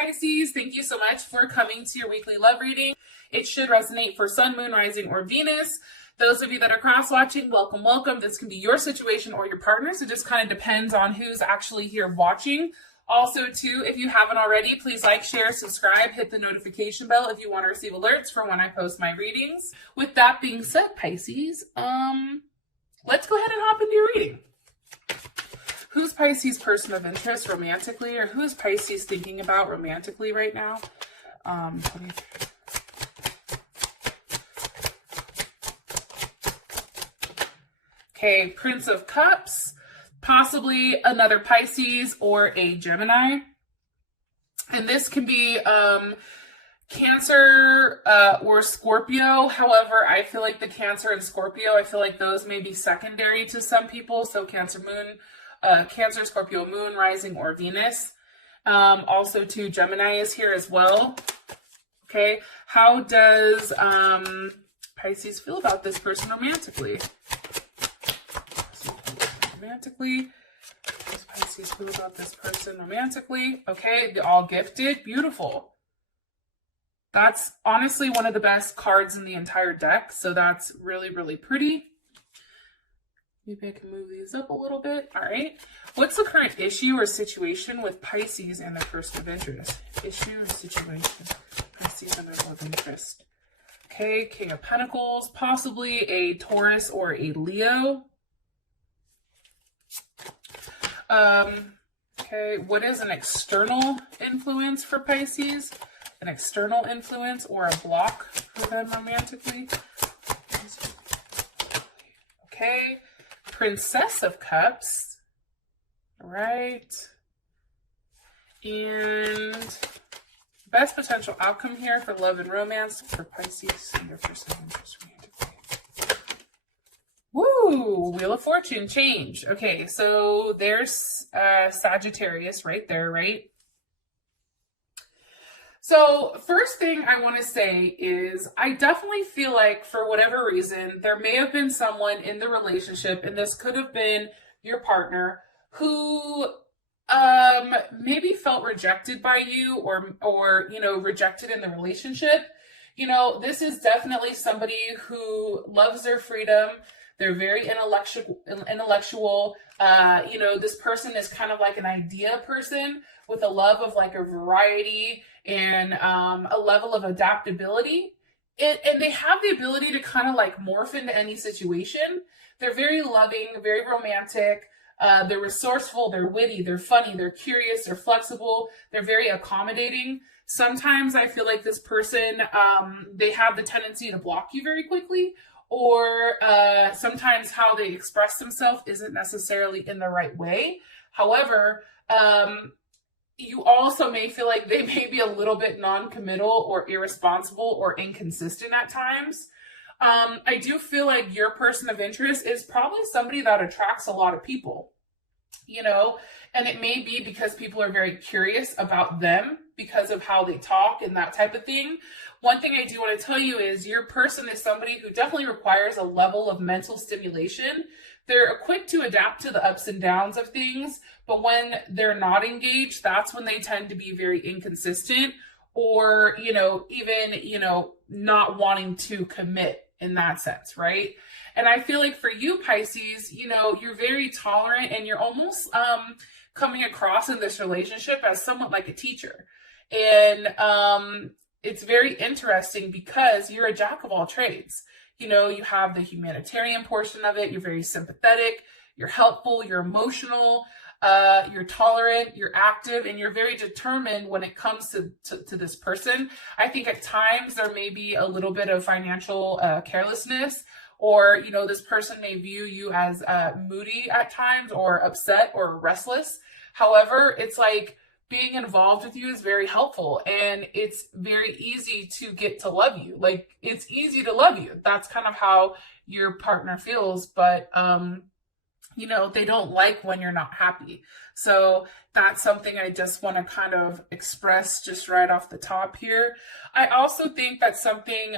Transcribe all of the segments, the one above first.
Pisces. Thank you so much for coming to your weekly love reading. It should resonate for Sun, Moon, Rising, or Venus. Those of you that are cross-watching, welcome, welcome. This can be your situation or your partner's. It just kind of depends on who's actually here watching. Also, too, if you haven't already, please like, share, subscribe, hit the notification bell if you want to receive alerts for when I post my readings. With that being said, Pisces, let's go ahead and hop into your reading. Who's Pisces' person of interest romantically, or who's Pisces thinking about romantically right now? Okay, Prince of Cups, possibly another Pisces or a Gemini. And this can be Cancer or Scorpio. However, I feel like the Cancer and Scorpio, I feel like those may be secondary to some people. So Cancer, Scorpio, Moon, Rising, or Venus. Also, too, Gemini is here as well. Okay, how does Pisces feel about this person romantically? How does Pisces feel about this person romantically? Okay, they're all gifted. Beautiful. That's honestly one of the best cards in the entire deck. So that's really, really pretty. Maybe I can move these up a little bit. All right. What's the current issue or situation with Pisces and their person of interest? Issue or situation. Pisces and their love interest. Okay. King of Pentacles. Possibly a Taurus or a Leo. Okay. What is an external influence for Pisces? An external influence or a block for them romantically? Okay. Princess of Cups, right? And best potential outcome here for love and romance for Pisces and their person of interest romantically. Woo! Wheel of Fortune, change. Okay, so there's Sagittarius right there, right? So first thing I want to say is I definitely feel like for whatever reason, there may have been someone in the relationship, and this could have been your partner, who maybe felt rejected by you or rejected in the relationship. This is definitely somebody who loves their freedom. They're very intellectual. This person is kind of like an idea person with a love of like a variety and a level of adaptability. And they have the ability to kind of like morph into any situation. They're very loving, very romantic. They're resourceful, they're witty, they're funny, they're curious, they're flexible, they're very accommodating. Sometimes I feel like this person, they have the tendency to block you very quickly, or sometimes how they express themselves isn't necessarily in the right way. However, you also may feel like they may be a little bit non-committal or irresponsible or inconsistent at times. I do feel like your person of interest is probably somebody that attracts a lot of people, and it may be because people are very curious about them because of how they talk and that type of thing. One thing I do want to tell you is your person is somebody who definitely requires a level of mental stimulation. They're quick to adapt to the ups and downs of things, but when they're not engaged, that's when they tend to be very inconsistent or, even, not wanting to commit in that sense, right? And I feel like for you, Pisces, you're very tolerant and you're almost coming across in this relationship as somewhat like a teacher. And it's very interesting because you're a jack of all trades. You have the humanitarian portion of it. You're very sympathetic, you're helpful, you're emotional, you're tolerant, you're active, and you're very determined when it comes to this person. I think at times there may be a little bit of financial carelessness, or, this person may view you as moody at times or upset or restless. However, it's like being involved with you is very helpful, and it's very easy to get to love you. Like, it's easy to love you. That's kind of how your partner feels, but they don't like when you're not happy. So that's something I just want to kind of express just right off the top here. I also think that something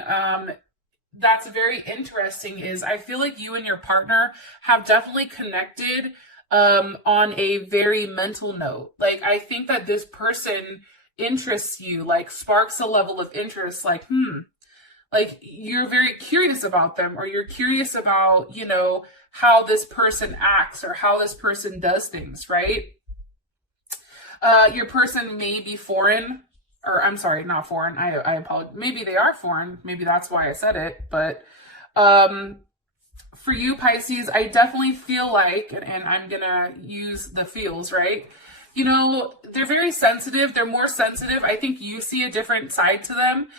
that's very interesting is I feel like you and your partner have definitely connected on a very mental note. Like, I think that this person interests you, like sparks a level of interest, like, like you're very curious about them, or you're curious about, you know, how this person acts or how this person does things, right? Your person may be foreign, or I'm sorry, not foreign. I apologize. Maybe they are foreign. Maybe that's why I said it. But for you, Pisces, I definitely feel like, and I'm going to use the feels, right? You know, they're very sensitive. They're more sensitive. I think you see a different side to them.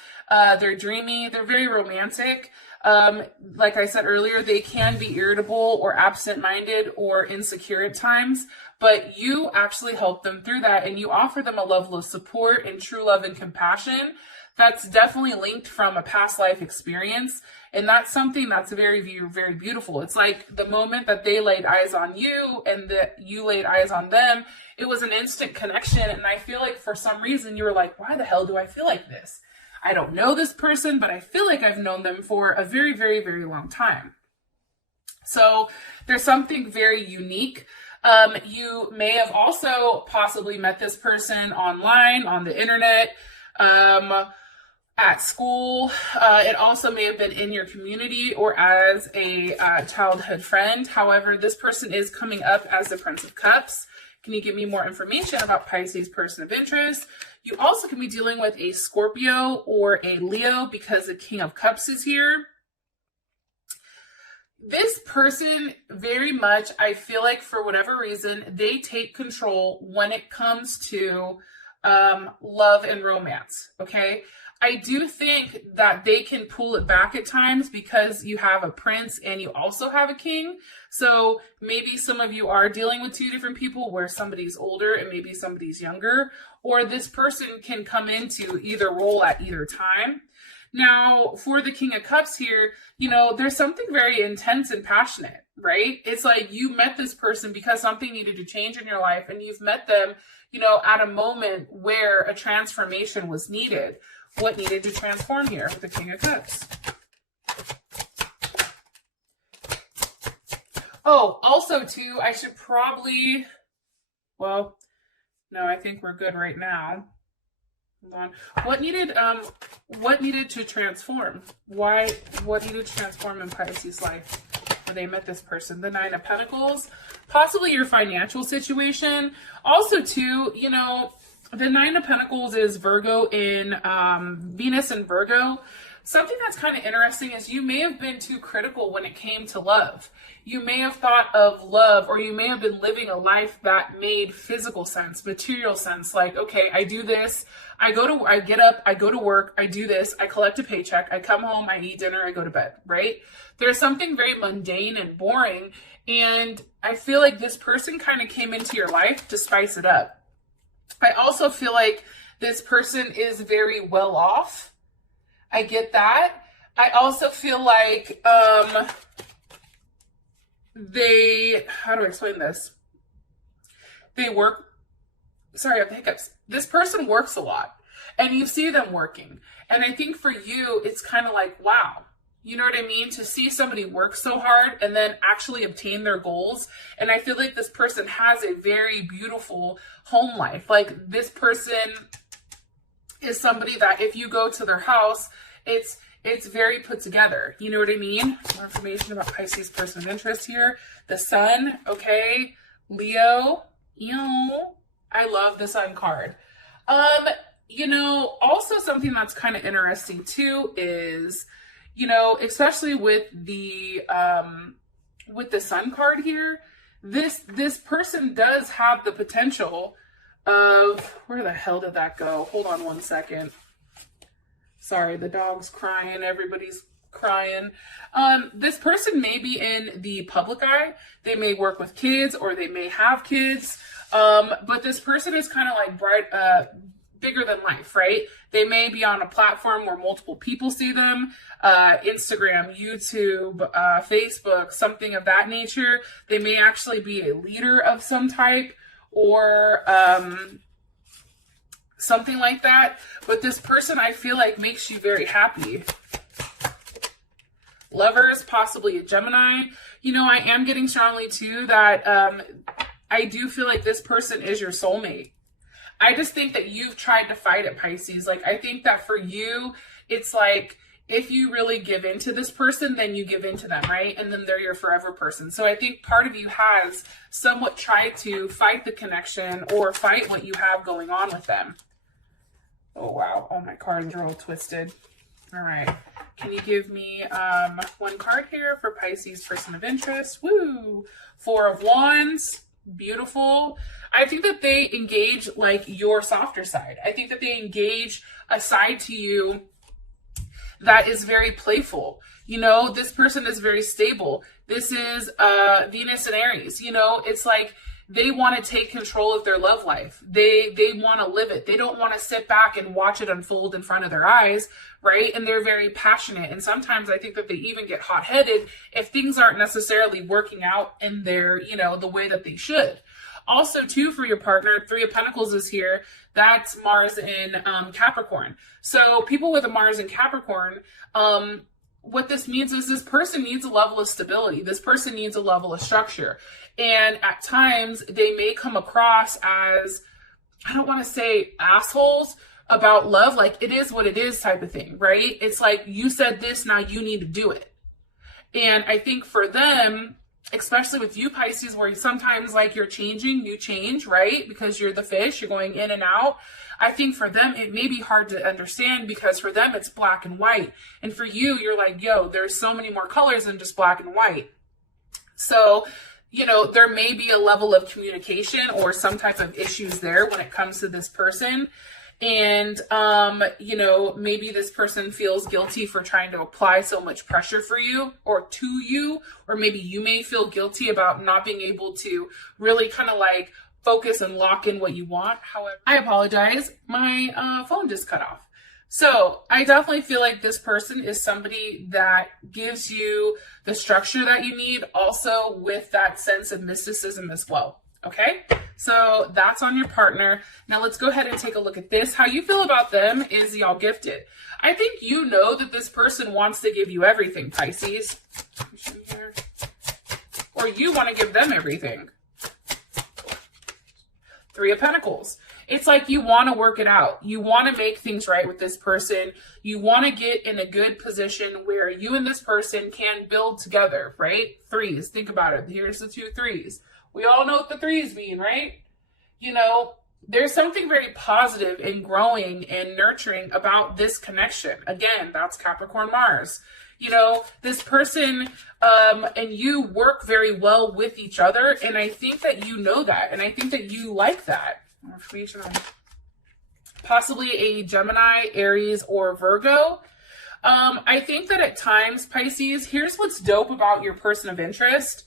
They're dreamy. They're very romantic. Like I said earlier, they can be irritable or absent-minded or insecure at times, but you actually help them through that, and you offer them a level of support and true love and compassion that's definitely linked from a past life experience. And that's something that's very, very beautiful. It's like the moment that they laid eyes on you and that you laid eyes on them, it was an instant connection. And I feel like for some reason you were like, why the hell do I feel like this? I don't know this person, but I feel like I've known them for a very, very, very long time. So there's something very unique. You may have also possibly met this person online, on the internet, at school. It also may have been in your community or as a childhood friend. However, this person is coming up as the Prince of Cups. Can you give me more information about Pisces person of interest? You also can be dealing with a Scorpio or a Leo because the King of Cups is here. This person very much, I feel like for whatever reason, they take control when it comes to love and romance, okay? I do think that they can pull it back at times because you have a prince and you also have a king. So maybe some of you are dealing with two different people where somebody's older and maybe somebody's younger, or this person can come into either role at either time. Now, for the King of Cups here, you know, there's something very intense and passionate, right? It's like you met this person because something needed to change in your life, and you've met them, you know, at a moment where a transformation was needed. What needed to transform here with the King of Cups? Oh, also too, I should probably, well, no, I think we're good right now. Hold on. What needed to transform? What needed to transform in Pisces' life when they met this person? The Nine of Pentacles, possibly your financial situation. Also too, you know, the Nine of Pentacles is Virgo in Venus and Virgo. Something that's kind of interesting is you may have been too critical when it came to love. You may have thought of love, or you may have been living a life that made physical sense, material sense. Like, okay, I do this. I get up, I go to work, I do this, I collect a paycheck, I come home, I eat dinner, I go to bed, right? There's something very mundane and boring. And I feel like this person kind of came into your life to spice it up. I also feel like this person is very well off. I get that. I also feel like how do I explain this? They work, sorry, I have the hiccups. This person works a lot, and you see them working. And I think for you, it's kind of like, wow, you know what I mean? To see somebody work so hard and then actually obtain their goals. And I feel like this person has a very beautiful home life. Like, this person is somebody that if you go to their house, it's very put together. You know what I mean? More information about Pisces person of interest here. The Sun, okay. Leo, I love the Sun card. You know, also something that's kind of interesting too is, you know, especially with the Sun card here, this person does have the potential of, where the hell did that go? Hold on one second. Sorry, the dog's crying, everybody's crying. This person may be in the public eye. They may work with kids, or they may have kids. But this person is kind of like bigger than life, right? They may be on a platform where multiple people see them, Instagram, YouTube, Facebook, something of that nature. They may actually be a leader of some type, or something like that. But this person, I feel like, makes you very happy. Lovers, possibly a Gemini. You know, I am getting strongly too that I do feel like this person is your soulmate. I just think that you've tried to fight it, Pisces. Like, I think that for you, it's like, if you really give into this person, then you give into them, right? And then they're your forever person. So I think part of you has somewhat tried to fight the connection or fight what you have going on with them. Oh, wow. All my cards are all twisted. All right. Can you give me one card here for Pisces person of interest? Woo! Four of Wands. Beautiful. I think that they engage like your softer side. I think that they engage a side to you that is very playful. You know, this person is very stable. This is Venus and Aries. You know, it's like they want to take control of their love life. They want to live it. They don't want to sit back and watch it unfold in front of their eyes, right? And they're very passionate. And sometimes I think that they even get hot-headed if things aren't necessarily working out in their, you know, the way that they should. Also, too, for your partner, Three of Pentacles is here. That's Mars in Capricorn. So people with a Mars in Capricorn, what this means is this person needs a level of stability. This person needs a level of structure. And at times, they may come across as, I don't want to say assholes about love, like it is what it is type of thing, right? It's like, you said this, now you need to do it. And I think for them, especially with you, Pisces, where sometimes like you're changing, you change, right? Because you're the fish, you're going in and out. I think for them, it may be hard to understand because for them, it's black and white. And for you, you're like, yo, there's so many more colors than just black and white. So, you know, there may be a level of communication or some type of issues there when it comes to this person. And, you know, maybe this person feels guilty for trying to apply so much pressure for you or to you, or maybe you may feel guilty about not being able to really kind of like focus and lock in what you want. However, I apologize. My phone just cut off. So I definitely feel like this person is somebody that gives you the structure that you need, also with that sense of mysticism as well. Okay, so that's on your partner. Now let's go ahead and take a look at this. How you feel about them is y'all gifted. I think you know that this person wants to give you everything, Pisces. Or you want to give them everything. Three of Pentacles. It's like you want to work it out. You want to make things right with this person. You want to get in a good position where you and this person can build together, right? Threes. Think about it. Here's the two threes. We all know what the threes mean, right? You know, there's something very positive and growing and nurturing about this connection. Again, that's Capricorn Mars. You know, this person and you work very well with each other. And I think that you know that. And I think that you like that. Possibly a Gemini, Aries, or Virgo. I think that at times, Pisces, here's what's dope about your person of interest.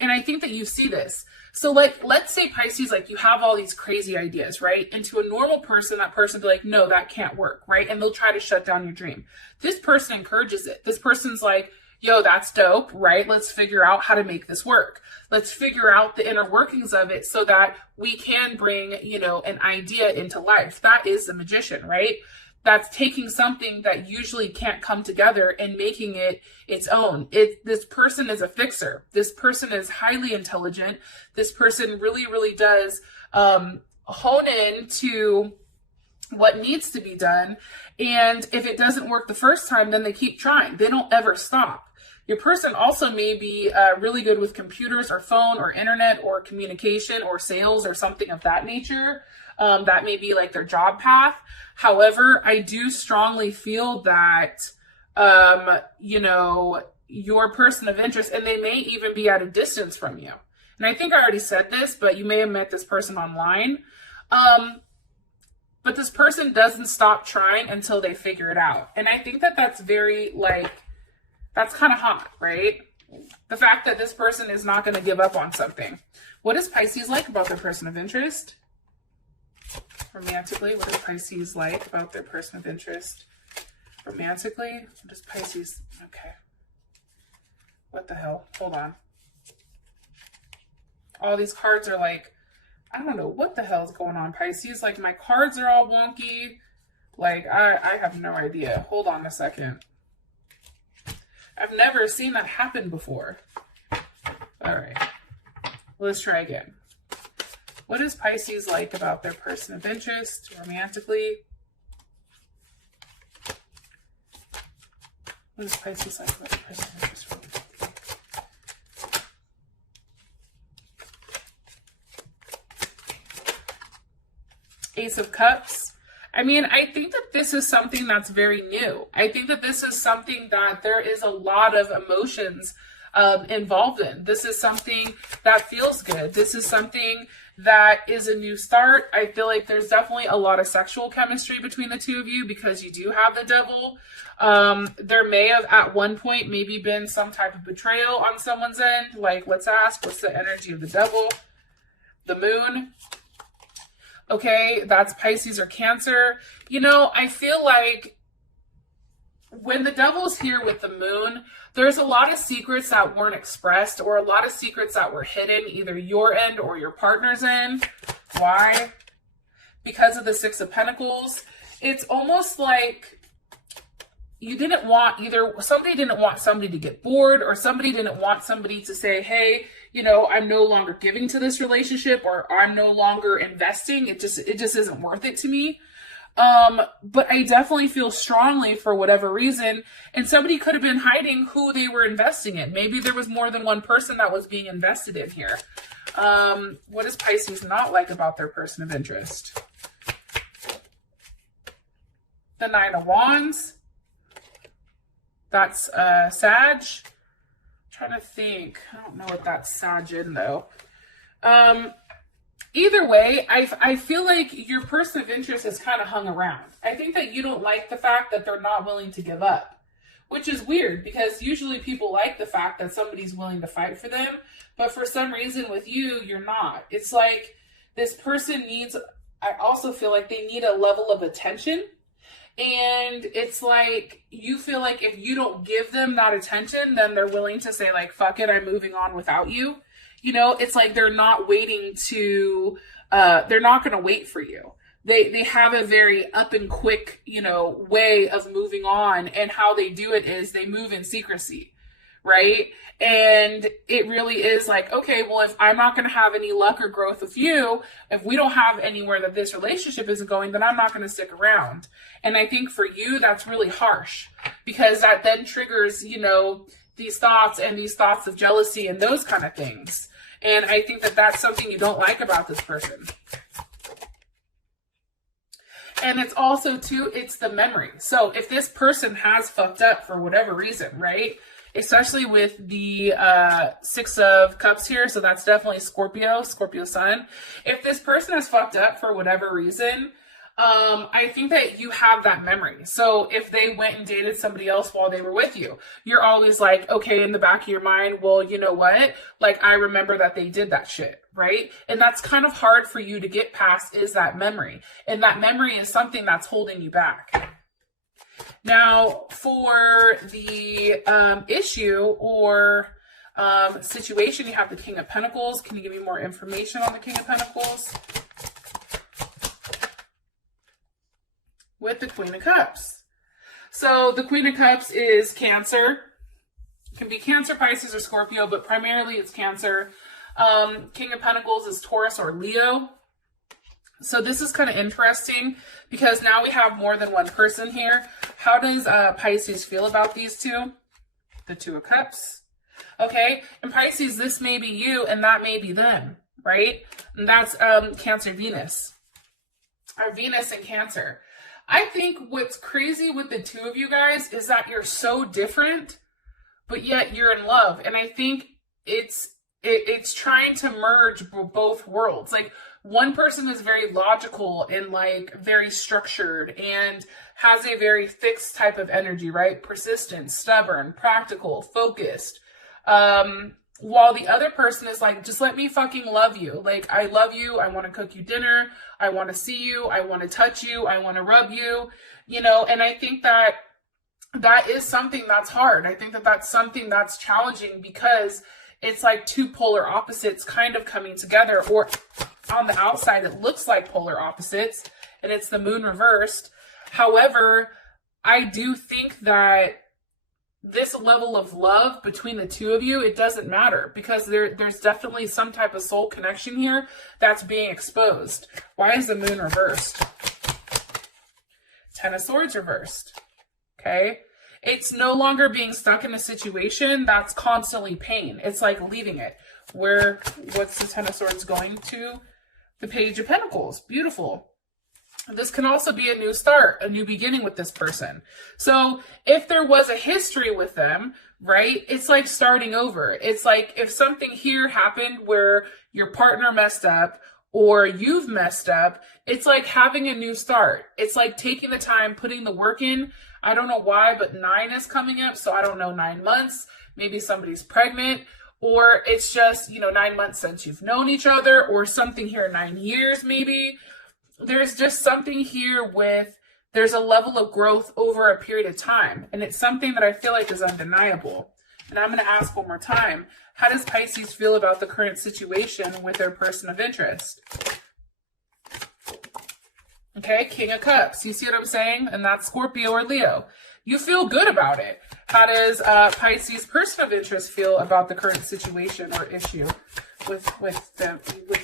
And I think that you see this. So like, let's say Pisces, like you have all these crazy ideas, right? And to a normal person, that person be like, no, that can't work, right? And they'll try to shut down your dream. This person encourages it. This person's like, yo, that's dope, right? Let's figure out how to make this work. Let's figure out the inner workings of it so that we can bring, you know, an idea into life. That is the magician, right? That's taking something that usually can't come together and making it its own. This person is a fixer. This person is highly intelligent. This person really, really does hone in to what needs to be done. And if it doesn't work the first time, then they keep trying. They don't ever stop. Your person also may be really good with computers or phone or internet or communication or sales or something of that nature. That may be like their job path. However, I do strongly feel that, you know, your person of interest, and they may even be at a distance from you. And I think I already said this, but you may have met this person online. But this person doesn't stop trying until they figure it out. And I think that that's very, like, that's kind of hot, right? The fact that this person is not going to give up on something. What does Pisces like about their person of interest? Romantically, what does Pisces like about their person of interest? Romantically, what does Pisces... Okay. What the hell? Hold on. All these cards are like... I don't know what the hell is going on, Pisces. Like, my cards are all wonky. Like, I have no idea. Hold on a second. I've never seen that happen before. All right. Let's try again. What is Pisces like about their person of interest romantically? What is Pisces like about their person of interest romantically? Ace of Cups. I mean, I think that this is something that's very new. I think that this is something that there is a lot of emotions involved in. This is something that feels good. This is something that is a new start. I feel like there's definitely a lot of sexual chemistry between the two of you because you do have the devil. There may have at one point maybe been some type of betrayal on someone's end. Like, let's ask, what's the energy of the devil? The moon. Okay, that's Pisces or Cancer. You know, I feel like when the devil's here with the moon, there's a lot of secrets that weren't expressed or a lot of secrets that were hidden, either your end or your partner's end. Why? Because of the Six of Pentacles. It's almost like you didn't want somebody didn't want somebody to get bored, or somebody didn't want somebody to say, hey, you know, I'm no longer giving to this relationship, or I'm no longer investing. It just isn't worth it to me. But I definitely feel strongly for whatever reason. And somebody could have been hiding who they were investing in. Maybe there was more than one person that was being invested in here. What is Pisces not like about their person of interest? The Nine of Wands. That's Sag. I'm trying to think. I don't know what that's Sag in though. Either way, I feel like your person of interest is kind of hung around. I think that you don't like the fact that they're not willing to give up, which is weird because usually people like the fact that somebody's willing to fight for them. But for some reason with you, you're not. It's like this person needs, I also feel like they need a level of attention. And it's like, you feel like if you don't give them that attention, then they're willing to say like, fuck it, I'm moving on without you. You know, it's like they're not waiting to, they're not going to wait for you. They have a very up and quick, you know, way of moving on. And how they do it is they move in secrecy, right? And it really is like, okay, well, if I'm not going to have any luck or growth with you, if we don't have anywhere that this relationship isn't going, then I'm not going to stick around. And I think for you, that's really harsh because that then triggers, you know, these thoughts of jealousy and those kind of things. And I think that that's something you don't like about this person. And it's also too, it's the memory. So if this person has fucked up for whatever reason, right? Especially with the Six of Cups here. So that's definitely Scorpio sun. If this person has fucked up for whatever reason, I think that you have that memory. So if they went and dated somebody else while they were with you, you're always like, okay, in the back of your mind, well, you know what? Like, I remember that they did that shit, right? And that's kind of hard for you to get past, is that memory. And that memory is something that's holding you back. Now, for the issue or situation, you have the King of Pentacles. Can you give me more information on the King of Pentacles? With the Queen of Cups. So the Queen of Cups is Cancer. It can be Cancer, Pisces, or Scorpio, but primarily it's Cancer. King of Pentacles is Taurus or Leo. So this is kind of interesting because now we have more than one person here. How does Pisces feel about these two? The Two of Cups. Okay, and Pisces, this may be you and that may be them, right? And that's Cancer Venus. Our Venus and Cancer. I think what's crazy with the two of you guys is that you're so different, but yet you're in love. And I think it's trying to merge both worlds. Like, one person is very logical and like very structured and has a very fixed type of energy, right? Persistent, stubborn, practical, focused. While the other person is like, just let me fucking love you. Like, I love you. I want to cook you dinner. I want to see you. I want to touch you. I want to rub you, you know, and I think that that is something that's hard. I think that that's something that's challenging because it's like two polar opposites kind of coming together, or on the outside, it looks like polar opposites and it's the moon reversed. However, I do think that this level of love between the two of you, it doesn't matter, because there's definitely some type of soul connection here that's being exposed. Why is the moon reversed? Ten of Swords reversed. Okay? It's no longer being stuck in a situation that's constantly pain. It's like leaving it. What's the Ten of Swords going to? The Page of Pentacles. Beautiful. This can also be a new start, a new beginning with this person. So if there was a history with them, right, it's like starting over. It's like if something here happened where your partner messed up or you've messed up, it's like having a new start. It's like taking the time, putting the work in. I don't know why, but 9 is coming up. So I don't know, 9 months, maybe somebody's pregnant, or it's just, 9 months since you've known each other, or something here, 9 years maybe. There's just something here with, there's a level of growth over a period of time. And it's something that I feel like is undeniable. And I'm going to ask one more time, how does Pisces feel about the current situation with their person of interest? Okay, King of Cups. You see what I'm saying? And that's Scorpio or Leo. You feel good about it. How does Pisces person of interest feel about the current situation or issue with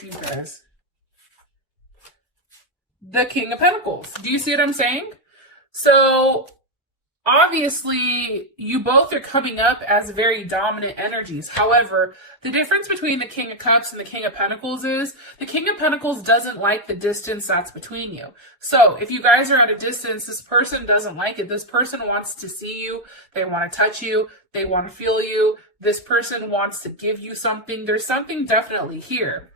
you guys? The King of Pentacles. Do you see what I'm saying? So obviously you both are coming up as very dominant energies. However, the difference between the King of Cups and the King of Pentacles is the King of Pentacles doesn't like the distance that's between you. So if you guys are at a distance, this person doesn't like it. This person wants to see you. They want to touch you. They want to feel you. This person wants to give you something. There's something definitely here.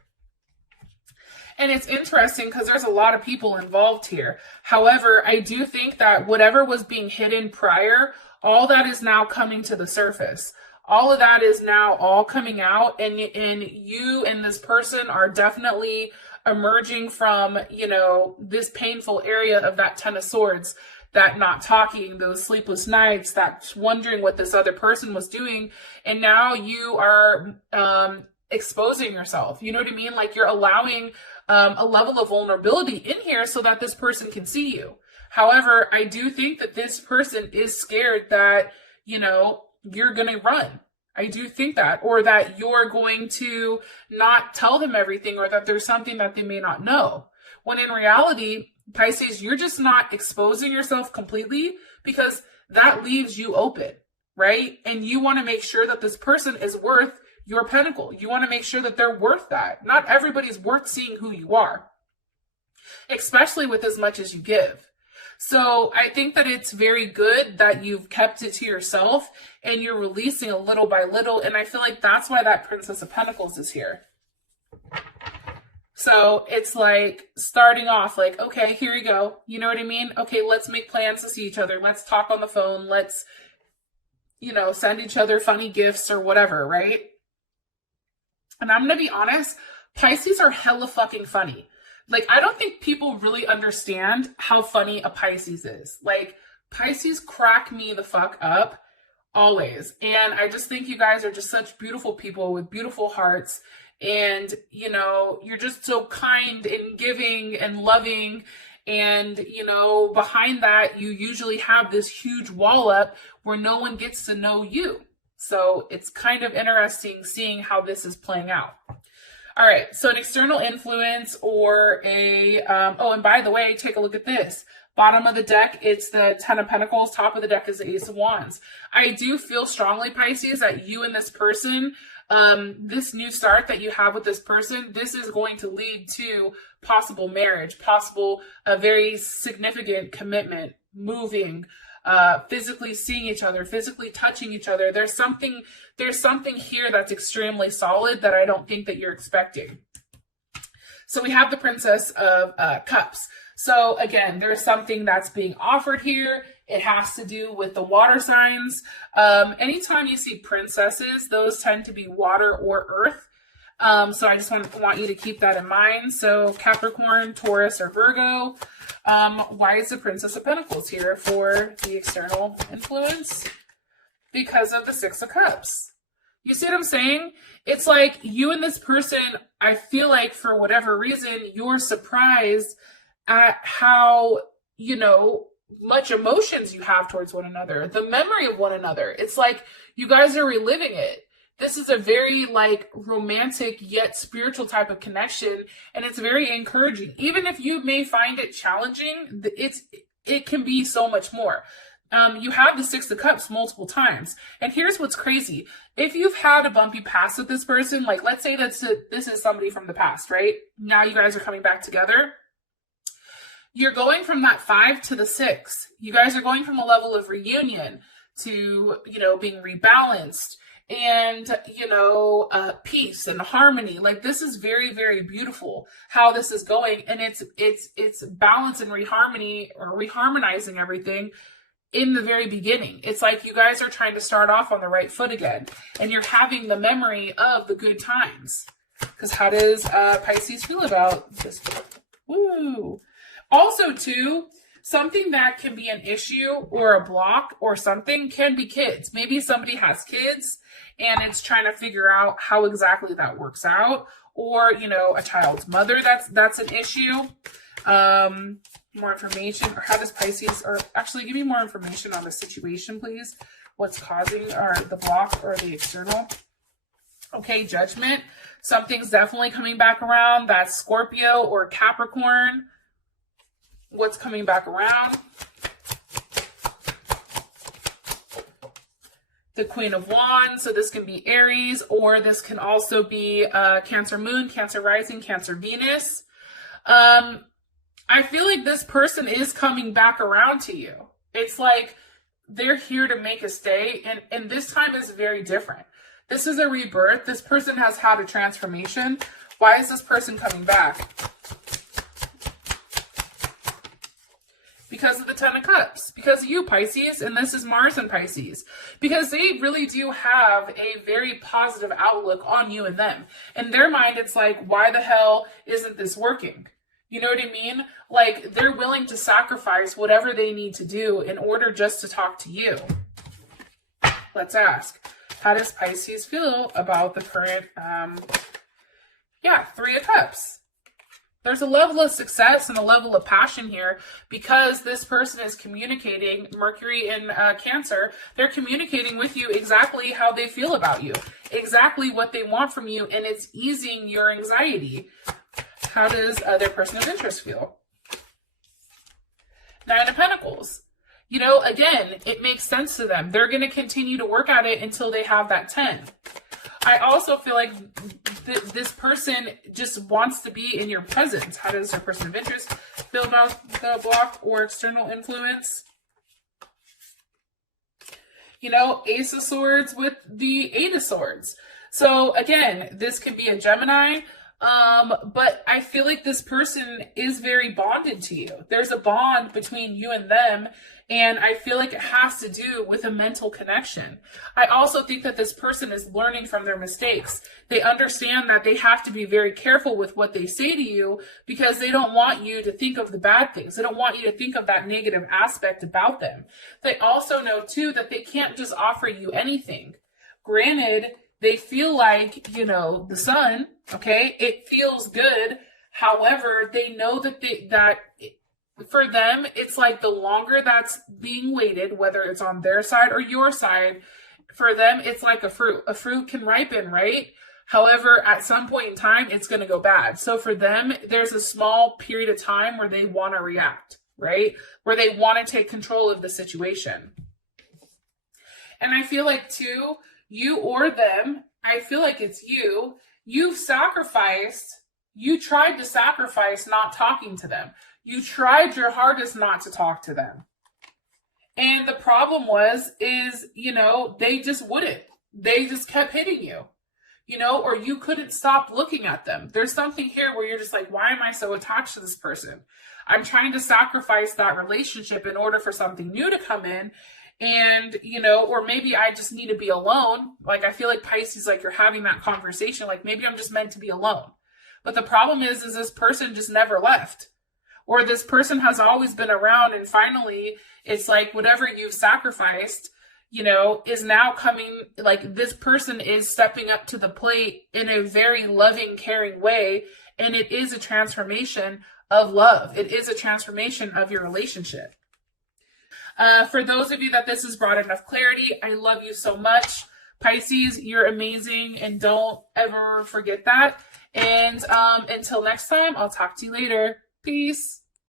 And it's interesting because there's a lot of people involved here. However, I do think that whatever was being hidden prior, all that is now coming to the surface. All of that is now all coming out, and you and this person are definitely emerging from, this painful area of that Ten of Swords, that not talking, those sleepless nights, that wondering what this other person was doing. And now you are exposing yourself. You know what I mean? Like you're allowing a level of vulnerability in here so that this person can see you. However, I do think that this person is scared that, you're going to run. I do think that, or that you're going to not tell them everything, or that there's something that they may not know. When in reality, Pisces, you're just not exposing yourself completely, because that leaves you open, right? And you want to make sure that this person is worth your pentacle. You want to make sure that they're worth that. Not everybody's worth seeing who you are, especially with as much as you give. So I think that it's very good that you've kept it to yourself and you're releasing a little by little. And I feel like that's why that Princess of Pentacles is here. So it's like starting off like, okay, here you go. You know what I mean? Okay, let's make plans to see each other. Let's talk on the phone. Let's, send each other funny gifts or whatever, right? And I'm going to be honest, Pisces are hella fucking funny. Like, I don't think people really understand how funny a Pisces is. Like, Pisces crack me the fuck up always. And I just think you guys are just such beautiful people with beautiful hearts. And, you're just so kind and giving and loving. And, behind that, you usually have this huge wall up where no one gets to know you. So it's kind of interesting seeing how this is playing out. All right, so an external influence or and by the way, take a look at this. Bottom of the deck, it's the Ten of Pentacles. Top of the deck is the Ace of Wands. I do feel strongly, Pisces, that you and this person, this new start that you have with this person, this is going to lead to possible marriage, a very significant commitment, moving, physically seeing each other, physically touching each other. There's something here that's extremely solid that I don't think that you're expecting. So we have the Princess of Cups. So again, there's something that's being offered here. It has to do with the water signs. Anytime you see princesses, those tend to be water or earth. So I just want you to keep that in mind. So Capricorn, Taurus, or Virgo. Why is the Princess of Pentacles here for the external influence? Because of the Six of Cups. You see what I'm saying? It's like you and this person, I feel like for whatever reason, you're surprised at how, much emotions you have towards one another, the memory of one another. It's like you guys are reliving it. This is a very like romantic yet spiritual type of connection, and it's very encouraging. Even if you may find it challenging, it can be so much more. You have the Six of Cups multiple times. And here's what's crazy. If you've had a bumpy past with this person, like let's say this is somebody from the past, right? Now you guys are coming back together. You're going from that 5 to the 6. You guys are going from a level of reunion to, being rebalanced and, peace and harmony. Like this is very, very beautiful how this is going. And it's balance and reharmonizing everything in the very beginning. It's like you guys are trying to start off on the right foot again, and you're having the memory of the good times. Because how does Pisces feel about this? Woo! Also, too, something that can be an issue or a block or something can be kids. Maybe somebody has kids and it's trying to figure out how exactly that works out, or a child's mother. That's an issue. More information, or how does Pisces, or actually give me more information on the situation, please. What's causing the block or the external? Okay, Judgment. Something's definitely coming back around. That's Scorpio or Capricorn. What's coming back around? The Queen of Wands. So this can be Aries, or this can also be Cancer Moon, Cancer Rising, Cancer Venus. I feel like this person is coming back around to you. It's like they're here to make a stay, and this time is very different. This is a rebirth. This person has had a transformation. Why is this person coming back? Because of the Ten of Cups. Because of you, Pisces, and this is Mars and Pisces. Because they really do have a very positive outlook on you and them. In their mind, it's like, why the hell isn't this working? You know what I mean? Like, they're willing to sacrifice whatever they need to do in order just to talk to you. Let's ask, how does Pisces feel about the current, Three of Cups? There's a level of success and a level of passion here because this person is communicating, Mercury in Cancer, they're communicating with you exactly how they feel about you, exactly what they want from you, and it's easing your anxiety. How does their person of interest feel? Nine of Pentacles. Again, it makes sense to them. They're going to continue to work at it until they have that 10. I also feel like this person just wants to be in your presence. How does their person of interest feel about the block or external influence? Ace of Swords with the Eight of Swords. So again, this could be a Gemini. But I feel like this person is very bonded to you. There's a bond between you and them, and I feel like it has to do with a mental connection. I also think that this person is learning from their mistakes. They understand that they have to be very careful with what they say to you because they don't want you to think of the bad things. They don't want you to think of that negative aspect about them. They also know, too, that they can't just offer you anything. Granted, they feel like, the sun, okay, it feels good. However, they know that for them, it's like the longer that's being waited, whether it's on their side or your side, for them, it's like a fruit. A fruit can ripen, right? However, at some point in time, it's going to go bad. So for them, there's a small period of time where they want to react, right? Where they want to take control of the situation. And I feel like, too, you or them, I feel like it's you. You tried to sacrifice not talking to them. You tried your hardest not to talk to them. And the problem is, they just wouldn't. They just kept hitting you, or you couldn't stop looking at them. There's something here where you're just like, why am I so attached to this person? I'm trying to sacrifice that relationship in order for something new to come in. And, or maybe I just need to be alone. Like, I feel like Pisces, like you're having that conversation. Like, maybe I'm just meant to be alone. But the problem is this person just never left. Or this person has always been around. And finally, it's like whatever you've sacrificed, is now coming. Like, this person is stepping up to the plate in a very loving, caring way. And it is a transformation of love. It is a transformation of your relationship. For those of you that this has brought enough clarity, I love you so much. Pisces, you're amazing, and don't ever forget that. And until next time, I'll talk to you later. Peace.